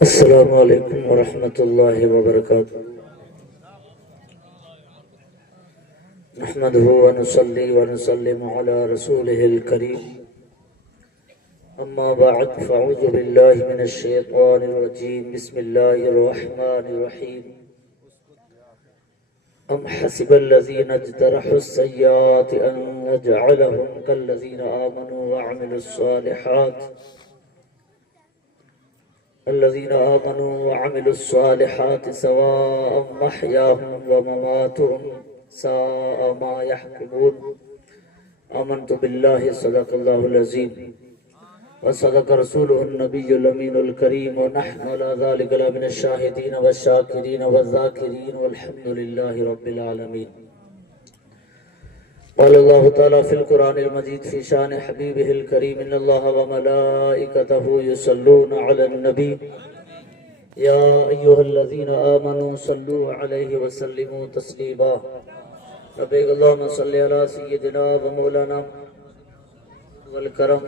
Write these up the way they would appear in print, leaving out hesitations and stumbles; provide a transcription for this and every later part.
السلام علیکم ورحمۃ اللہ وبرکاتہ نحمده ونصلي ونسلم على رسوله الكريم اما بعد فاعوذ بالله من الشیطان الرجیم بسم اللہ الرحمن الرحیم ام حسب الذين اجترحوا السیئات ان نجعلهم كالذين آمنوا وعملوا الصالحات الذين آمنوا وعملوا الصالحات سواء محياهم ومماتهم ساء ما يحكمون آمنت بالله صدق الله العظيم وصدق رسوله النبي الأمين الكريم ونحن على ذلك لمن الشاهدين والشاكرين والذاكرين والحمد لله رب العالمين. قال الله تعالى في القرآن المجيد في شان حبيبه الكريم إن الله وملائكته يصلون على النبي يا أيها الذين آمنوا صلوا عليه وسلموا تسليما. ربك اللهم صل على سيدنا ومولانا والكرم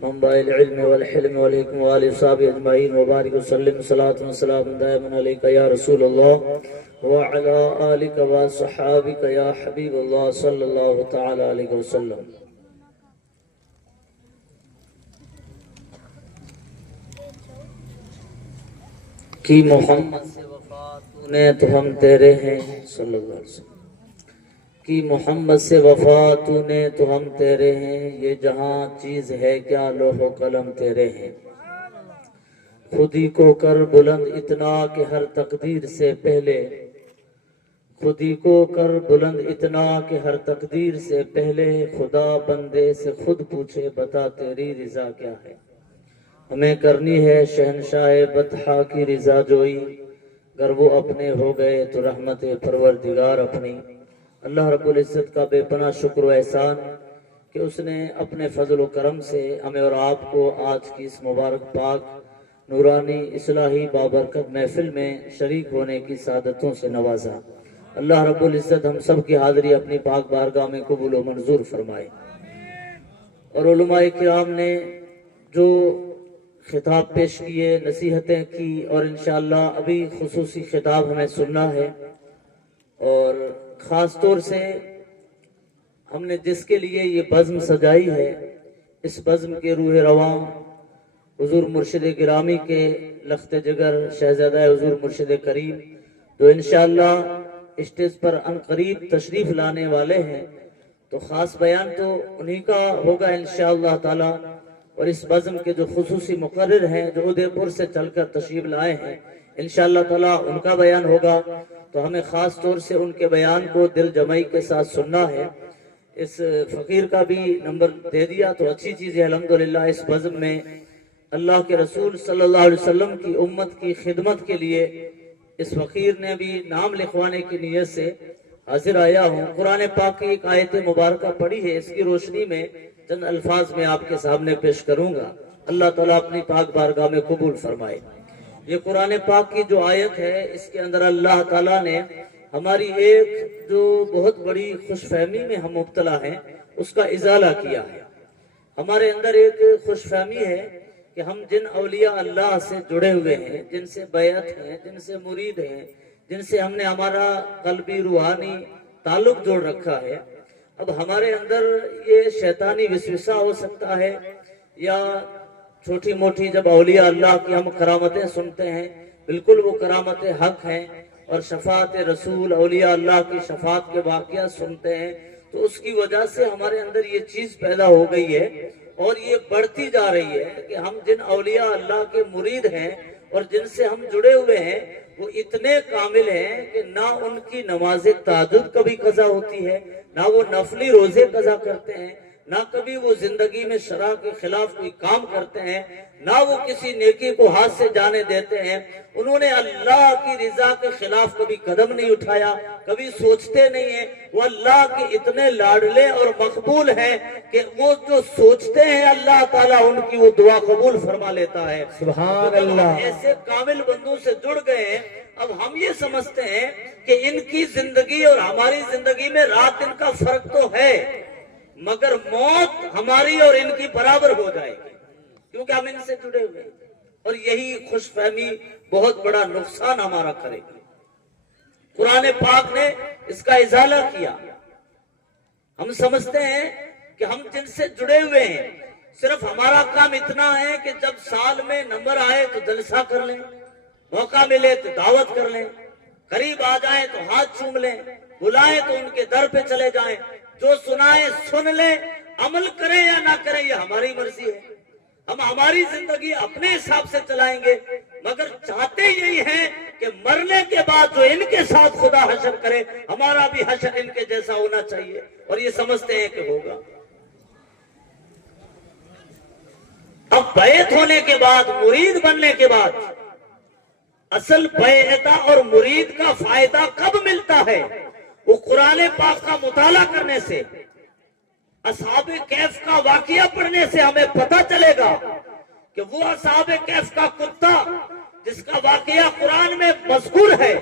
منبع العلم والحلم والحكم وآل صحابه أجمعين وبارك وسلم صلاة وسلام دائما عليك يا رسول الله وعلى آلك وصحابك يا حبيب الله صلى الله تعالى عليه وسلم. کی محمد سے وفات نے تو ہم تیرے ہیں صلی اللہ علیہ وسلم. کی محمد سے وفات نے تو ہم تیرے ہیں. یہ جہاں چیز ہے کیا لوح و قلم تیرے ہیں. خودی کو کر بلند اتنا کہ ہر تقدیر سے پہلے. خودی کو کر بلند اتنا کہ ہر تقدیر سے پہلے. خدا بندے سے خود پوچھے بتا تیری رضا کیا ہے. ہمیں کرنی ہے شہنشاہ بطحا کی رضا جوئی. گر وہ اپنے ہو گئے تو رحمت پروردگار اپنی. اللہ رب العزت کا بے پناہ شکر و احسان کہ اس نے اپنے فضل و کرم سے ہمیں اور آپ کو آج کی اس مبارک پاک نورانی اصلاحی بابرکت محفل میں شریک ہونے کی سعادتوں سے نوازا. اللہ رب العزت ہم سب کی حاضری اپنی پاک بارگاہ میں قبول و منظور فرمائے. اور علماء کرام نے جو خطاب پیش کیے، نصیحتیں کی، اور انشاءاللہ ابھی خصوصی خطاب ہمیں سننا ہے. اور خاص طور سے ہم نے جس کے لیے یہ بزم سجائی ہے، اس بزم کے روح رواں حضور مرشد گرامی کے لخت جگر شہزادہ حضور مرشد کریم جو انشاءاللہ اسٹیج پر ان قریب تشریف لانے والے ہیں، تو خاص بیان تو انہی کا ہوگا انشاءاللہ تعالی. اور اس بزم کے جو خصوصی مقرر ہیں جو ادے پور سے چل کر تشریف لائے ہیں، انشاءاللہ تعالی ان کا بیان ہوگا. تو ہمیں خاص طور سے ان کے بیان کو دل جمعی کے ساتھ سننا ہے. اس فقیر کا بھی نمبر دے دیا تو اچھی چیز ہے الحمدللہ. اس بزم میں اللہ کے رسول صلی اللہ علیہ وسلم کی امت کی خدمت کے لیے اس فقیر نے بھی نام لکھوانے کی نیت سے حاضر آیا ہوں. قرآن پاک کی ایک آیت مبارکہ پڑھی ہے، اس کی روشنی میں چند الفاظ میں آپ کے سامنے پیش کروں گا. اللہ تعالیٰ اپنی پاک بارگاہ میں قبول فرمائے. یہ قرآن پاک کی جو آیت ہے، اس کے اندر اللہ تعالیٰ نے ہماری ایک جو بہت بڑی خوش فہمی میں ہم مبتلا ہیں اس کا ازالہ کیا ہے. ہمارے اندر ایک خوش فہمی ہے کہ ہم جن اولیاء اللہ سے جڑے ہوئے ہیں، جن سے بیعت ہیں، جن سے مرید ہیں، جن سے ہم نے ہمارا قلبی روحانی تعلق جوڑ رکھا ہے، اب ہمارے اندر یہ شیطانی وسوسہ ہو سکتا ہے یا چھوٹی موٹی جب اولیاء اللہ کی ہم کرامتیں سنتے ہیں، بالکل وہ کرامتیں حق ہیں، اور شفاعت رسول اولیاء اللہ کی شفاعت کے واقعات سنتے ہیں، تو اس کی وجہ سے ہمارے اندر یہ چیز پیدا ہو گئی ہے اور یہ بڑھتی جا رہی ہے کہ ہم جن اولیاء اللہ کے مرید ہیں اور جن سے ہم جڑے ہوئے ہیں وہ اتنے کامل ہیں کہ نہ ان کی نماز تہجد کبھی قضا ہوتی ہے، نہ وہ نفلی روزے قضا کرتے ہیں، نہ کبھی وہ زندگی میں شرع کے خلاف کوئی کام کرتے ہیں، نہ وہ کسی نیکی کو ہاتھ سے جانے دیتے ہیں. انہوں نے اللہ کی رضا کے خلاف کبھی قدم نہیں اٹھایا، کبھی سوچتے نہیں ہیں. وہ اللہ کے اتنے لاڈلے اور مقبول ہیں کہ وہ جو سوچتے ہیں اللہ تعالیٰ ان کی وہ دعا قبول فرما لیتا ہے. سبحان اللہ. ایسے کامل بندوں سے جڑ گئے ہیں، اب ہم یہ سمجھتے ہیں کہ ان کی زندگی اور ہماری زندگی میں رات دن کا فرق تو ہے، مگر موت ہماری اور ان کی برابر ہو جائے گی، کیونکہ ہم ان سے جڑے ہوئے ہیں. اور یہی خوش فہمی بہت بڑا نقصان ہمارا کرے گی۔ قرآن پاک نے اس کا ازالہ کیا۔ ہم سمجھتے ہیں کہ ہم جن سے جڑے ہوئے ہیں، صرف ہمارا کام اتنا ہے کہ جب سال میں نمبر آئے تو جلسہ کر لیں، موقع ملے تو دعوت کر لیں، قریب آ جائیں تو ہاتھ چوم لیں، بلائیں تو ان کے در پہ چلے جائیں، جو سنائیں سن لیں، عمل کریں یا نہ کریں یہ ہماری مرضی ہے۔ ہم ہماری زندگی اپنے حساب سے چلائیں گے، مگر چاہتے یہی ہیں کہ مرنے کے بعد جو ان کے ساتھ خدا حشر کرے، ہمارا بھی حشر ان کے جیسا ہونا چاہیے، اور یہ سمجھتے ہیں کہ ہوگا۔ اب بیعت ہونے کے بعد، مرید بننے کے بعد، اصل بیعت اور مرید کا فائدہ کب ملتا ہے؟ وہ قرآن پاک کا مطالعہ کرنے سے، اصحاب کہف کا واقعہ پڑھنے سے ہمیں پتہ چلے گا کہ وہ اصحاب کہف کا کتا جس کا واقعہ قرآن میں مذکور ہے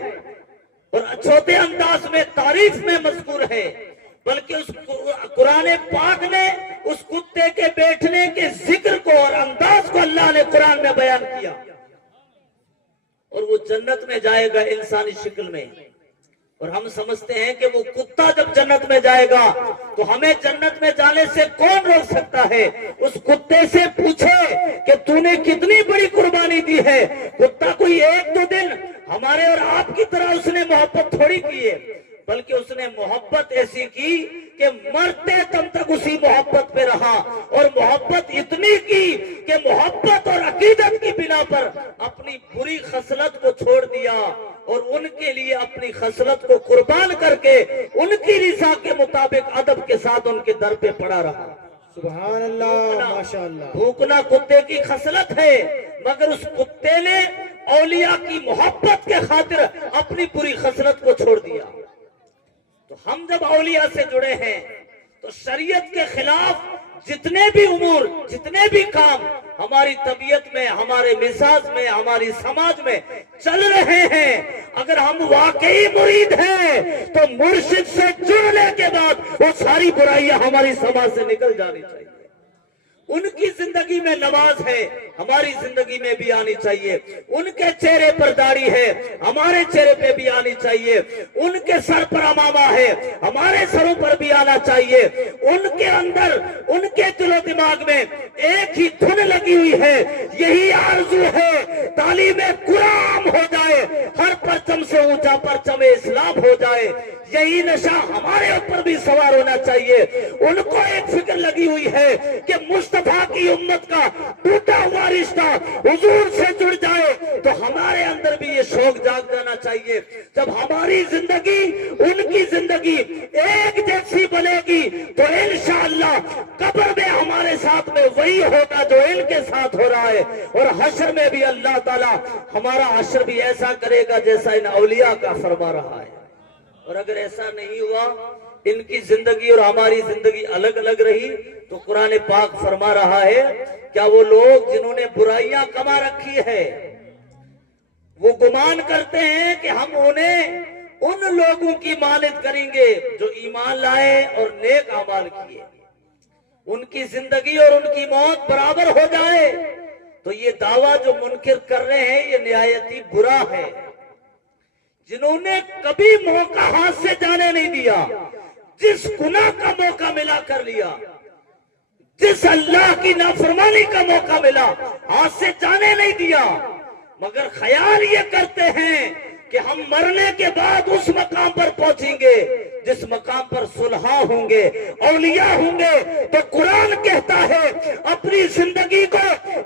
اور چھوٹے انداز میں تعریف میں مذکور ہے، بلکہ اس قرآن پاک نے اس کتے کے بیٹھنے کے ذکر کو اور انداز کو اللہ نے قرآن میں بیان کیا، اور وہ جنت میں جائے گا انسانی شکل میں۔ اور ہم سمجھتے ہیں کہ وہ کتا جب جنت میں جائے گا تو ہمیں جنت میں جانے سے کون روک سکتا ہے؟ اس کتے سے پوچھے کہ تو نے کتنی بڑی قربانی دی ہے۔ کتا کوئی ایک دو دن ہمارے اور آپ کی طرح اس نے محبت تھوڑی کی ہے، بلکہ اس نے محبت ایسی کی کہ مرتے دم تک اسی محبت پہ رہا، اور محبت اتنی کی کہ محبت اور عقیدت کی بنا پر اپنی بری خصلت کو چھوڑ دیا، اور ان کے لیے اپنی خصلت کو قربان کر کے ان کی رضا کے مطابق ادب کے ساتھ ان کے در پہ پڑا رہا۔ سبحان اللہ، ماشاءاللہ۔ بھوکنا کتے کی خصلت ہے، مگر اس کتے نے اولیاء کی محبت کے خاطر اپنی پوری خصلت کو چھوڑ دیا۔ تو ہم جب اولیاء سے جڑے ہیں تو شریعت کے خلاف جتنے بھی امور، جتنے بھی کام ہماری طبیعت میں، ہمارے مزاج میں، ہماری سماج میں چل رہے ہیں، اگر ہم واقعی مرید ہیں تو مرشد سے جڑنے کے بعد وہ ساری برائیاں ہماری سماج سے نکل جانی چاہیے۔ ان کی زندگی میں نماز ہے، ہماری زندگی میں بھی آنی چاہیے۔ ان کے چہرے پر داڑھی ہے، ہمارے چہرے پہ بھی آنی چاہیے۔ ان کے سر پر امامہ ہے، ہمارے سروں پر بھی آنا چاہیے۔ ان کے اندر، ان کے دل و دماغ میں ایک ہی دھن لگی ہوئی ہے، یہی آرزو ہے تعلیم قرآن ہو جائے، ہر پرچم سے اونچا پرچم اسلام ہو جائے۔ یہی نشہ ہمارے اوپر بھی سوار ہونا چاہیے۔ ان کو ایک فکر لگی ہوئی ہے کہ مصطفیٰ کی امت کا ٹوٹا ہوا رشتہ حضور سے جڑ جائے تو ہمارے اندر بھی یہ شوق جاگ جانا چاہیے۔ جب ہماری زندگی ان کی زندگی ایک جیسی بنے گی تو انشاءاللہ قبر میں ہمارے ساتھ میں وہی ہوگا جو ان کے ساتھ ہو رہا ہے، اور حشر میں بھی اللہ تعالی ہمارا حشر بھی ایسا کرے گا جیسا ان اولیاء کا فرما رہا ہے۔ اور اگر ایسا نہیں ہوا، ان کی زندگی اور ہماری زندگی الگ الگ رہی، تو قرآن پاک فرما رہا ہے کیا وہ لوگ جنہوں نے برائیاں کما رکھی ہے وہ گمان کرتے ہیں کہ ہم انہیں ان لوگوں کی مانند کریں گے جو ایمان لائے اور نیک اعمال کیے، ان کی زندگی اور ان کی موت برابر ہو جائے؟ تو یہ دعویٰ جو منکر کر رہے ہیں یہ نہایت ہی برا ہے۔ جنہوں نے کبھی موقع ہاتھ سے جانے نہیں دیا، جس گناہ کا موقع ملا کر لیا، جس اللہ کی نافرمانی کا موقع ملا ہاتھ سے جانے نہیں دیا، مگر خیال یہ کرتے ہیں کہ ہم مرنے کے بعد اس مقام پر پہنچیں گے جس مقام پر صلحاء ہوں گے، اولیاء ہوں گے۔ تو قرآن کہتا ہے اپنی زندگی کو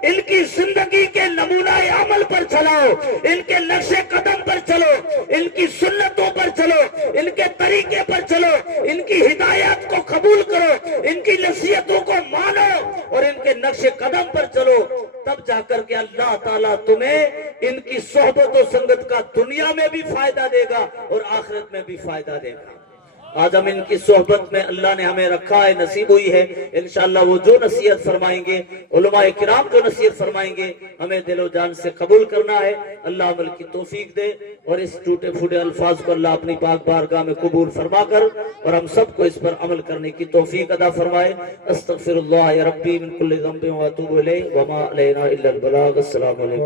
ان کی زندگی کے نمونہ عمل پر چلاؤ، ان کے نقش قدم پر چلو، ان کی سنتوں پر چلو، ان کے طریقے پر چلو، ان کی ہدایات کو قبول کرو، ان کی نصیحتوں کو مانو اور ان کے نقش قدم پر چلو، تب جا کر کے اللہ تعالیٰ تمہیں ان کی صحبت و سنگت کا دنیا میں بھی فائدہ دے گا اور آخرت میں بھی فائدہ دے گا۔ آج ہم ان کی صحبت میں اللہ نے ہمیں رکھا ہے، نصیب ہوئی ہے، انشاءاللہ وہ جو نصیحت فرمائیں گے، علماء کرام جو نصیحت فرمائیں گے، ہمیں دل و جان سے قبول کرنا ہے۔ اللہ عمل کی توفیق دے اور اس ٹوٹے پھوٹے الفاظ کو اللہ اپنی پاک بارگاہ میں قبول فرما کر اور ہم سب کو اس پر عمل کرنے کی توفیق عطا فرمائے۔ استغفر اللہ یا ربی من کل ذنب واتوب الیہ وما علینا الا البلاغ۔ السلام علیکم۔